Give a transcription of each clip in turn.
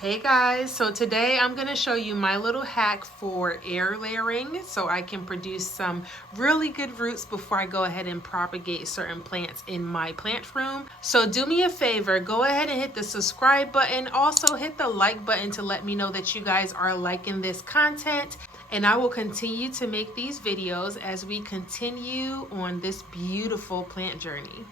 Hey guys, so today I'm going to show you my little hack for air layering so I can produce some really good roots before I go ahead and propagate certain plants in my plant room. So do me a favor, go ahead and hit the subscribe button, also hit the like button to let me know that you guys are liking this content, and I will continue to make these videos as we continue on this beautiful plant journey.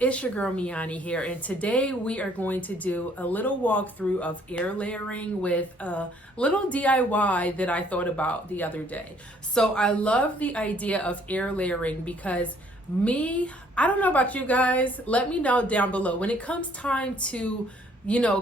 It's your girl Me-Anie here, and today we are going to do a little walkthrough of air layering with a little DIY that I thought about the other day. So I love the idea of air layering because I don't know about you guys, let me know down below. When it comes time to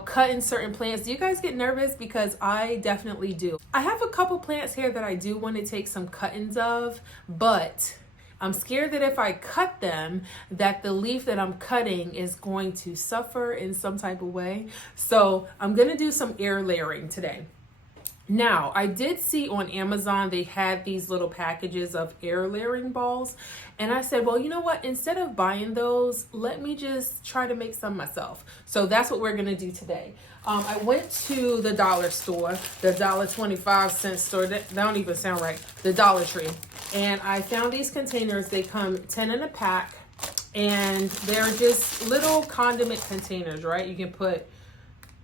cut in certain plants, do you guys get nervous? Because I definitely do. I have a couple plants here that I do want to take some cuttings of, but I'm scared that if I cut them, that the leaf that I'm cutting is going to suffer in some type of way. So I'm gonna do some air layering today. Now, I did see on Amazon, they had these little packages of air layering balls. And I said, well, you know what? Instead of buying those, let me just try to make some myself. So that's what we're gonna do today. I went to the dollar store, the $1.25 store, that don't even sound right, the Dollar Tree. And I found these containers. They come 10 in a pack, and they're just little condiment containers, right? You can put,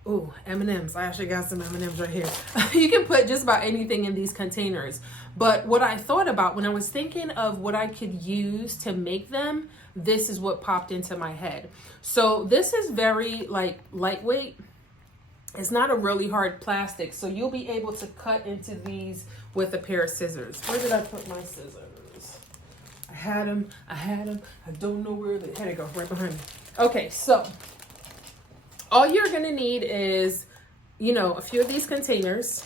ooh, M&Ms. I actually got some M&Ms right here. You can put just about anything in these containers. But what I thought about when I was thinking of what I could use to make them, this is what popped into my head. So this is very lightweight. It's not a really hard plastic, so you'll be able to cut into these with a pair of scissors. Where did I put my scissors? I had them. I don't know where they, here they go, right behind me. Okay, so all you're gonna need is, a few of these containers,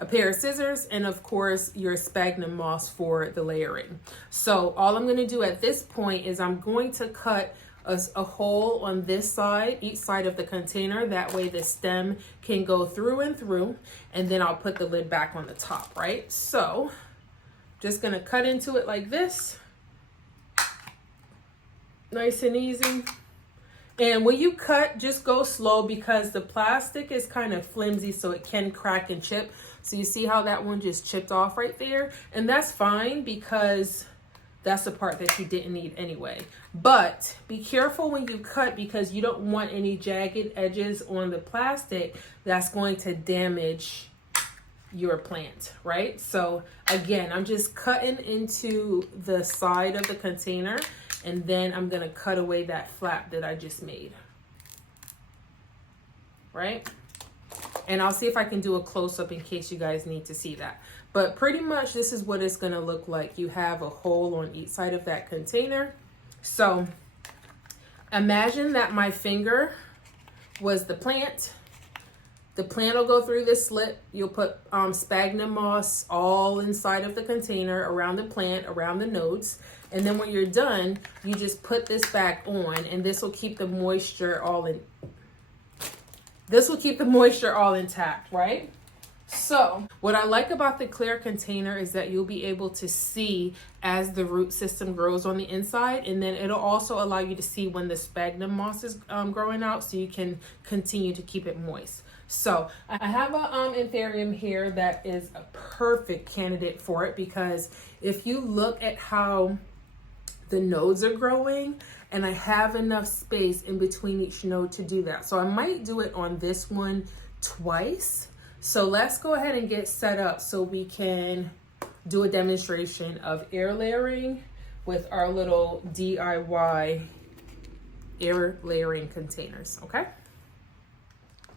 a pair of scissors, and of course your sphagnum moss for the layering. So all I'm gonna do at this point is I'm going to cut a hole on this side, each side of the container. That way the stem can go through and through, and then I'll put the lid back on the top, right? So just gonna cut into it like this. Nice and easy. And when you cut, just go slow because the plastic is kind of flimsy, so it can crack and chip. So you see how that one just chipped off right there? And that's fine because that's the part that you didn't need anyway. But be careful when you cut because you don't want any jagged edges on the plastic that's going to damage your plant, right? So again, I'm just cutting into the side of the container, and then I'm gonna cut away that flap that I just made, right? And I'll see if I can do a close-up in case you guys need to see that. But pretty much this is what it's gonna look like. You have a hole on each side of that container. So imagine that my finger was the plant. The plant will go through this slit. You'll put sphagnum moss all inside of the container, around the plant, around the nodes. And then when you're done, you just put this back on, and this will keep the moisture all in. This will keep the moisture all intact, right? So what I like about the clear container is that you'll be able to see as the root system grows on the inside, and then it'll also allow you to see when the sphagnum moss is growing out, so you can continue to keep it moist. So I have a anthurium here that is a perfect candidate for it because if you look at how the nodes are growing, and I have enough space in between each node to do that. So I might do it on this one twice. So let's go ahead and get set up so we can do a demonstration of air layering with our little DIY air layering containers, okay?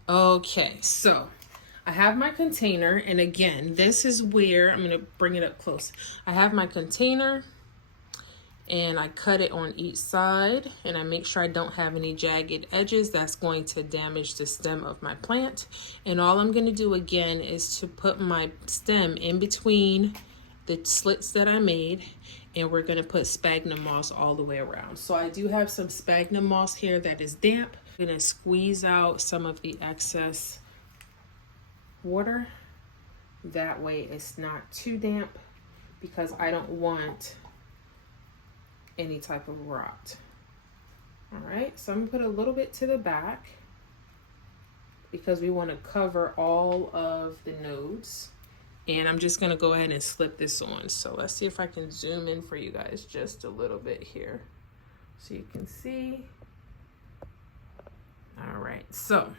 Okay, so I have my container, and again, this is where I'm gonna bring it up close. I have my container, and I cut it on each side, and I make sure I don't have any jagged edges that's going to damage the stem of my plant. And all I'm going to do again is to put my stem in between the slits that I made, and we're going to put sphagnum moss all the way around. So I do have some sphagnum moss here that is damp. I'm going to squeeze out some of the excess water. That way it's not too damp because I don't want any type of rot. All right, so I'm gonna put a little bit to the back. because we want to cover all of the nodes. And I'm just going to go ahead and slip this on. So let's see if I can zoom in for you guys just a little bit here so you can see. All right, so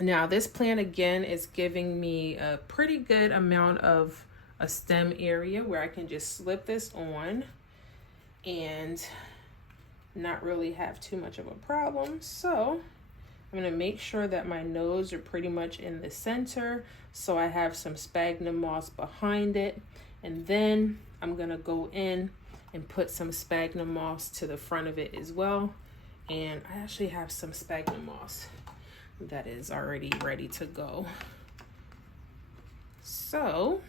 now this plant again is giving me a pretty good amount of a stem area where I can just slip this on and not really have too much of a problem. So I'm going to make sure that my nodes are pretty much in the center, so I have some sphagnum moss behind it. And then I'm going to go in and put some sphagnum moss to the front of it as well. And I actually have some sphagnum moss that is already ready to go. So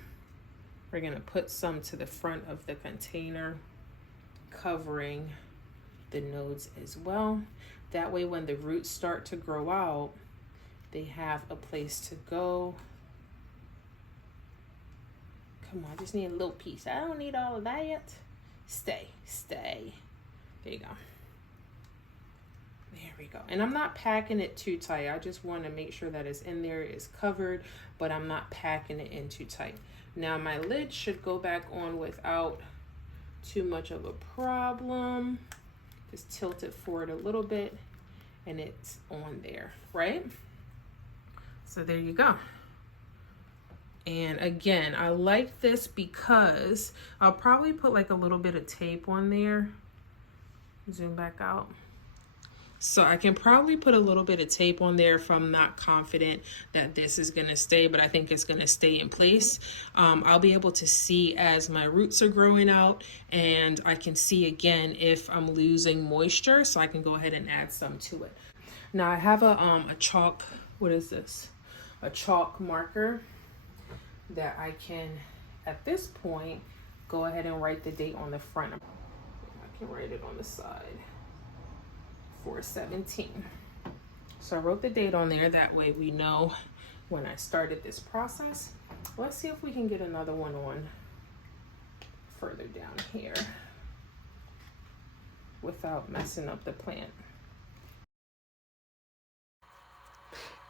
we're going to put some to the front of the container, covering the nodes as well. That way when the roots start to grow out, they have a place to go. Come on, I just need a little piece. I don't need all of that. Stay. There you go. There we go. And I'm not packing it too tight. I just want to make sure that it's in there, it's covered, but I'm not packing it in too tight. Now my lid should go back on without too much of a problem. Just tilt it forward a little bit and it's on there, right? So there you go. And again, I like this because I'll probably put like a little bit of tape on there. Zoom back out. So I can probably put a little bit of tape on there if I'm not confident that this is going to stay, but I think it's going to stay in place. I'll be able to see as my roots are growing out, and I can see again if I'm losing moisture, so I can go ahead and add some to it. Now I have a chalk, what is this? A chalk marker that I can, at this point, go ahead and write the date on the front. I can write it on the side. 4/17. So I wrote the date on there, that way we know when I started this process. Let's see if we can get another one on further down here without messing up the plant.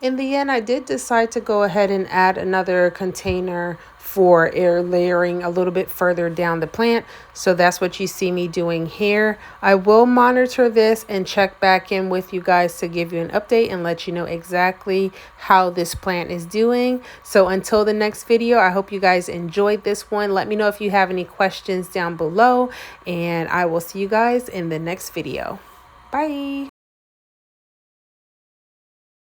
In the end, I did decide to go ahead and add another container for air layering a little bit further down the plant. So that's what you see me doing here. I will monitor this and check back in with you guys to give you an update and let you know exactly how this plant is doing. So until the next video, I hope you guys enjoyed this one. Let me know if you have any questions down below, and I will see you guys in the next video. Bye.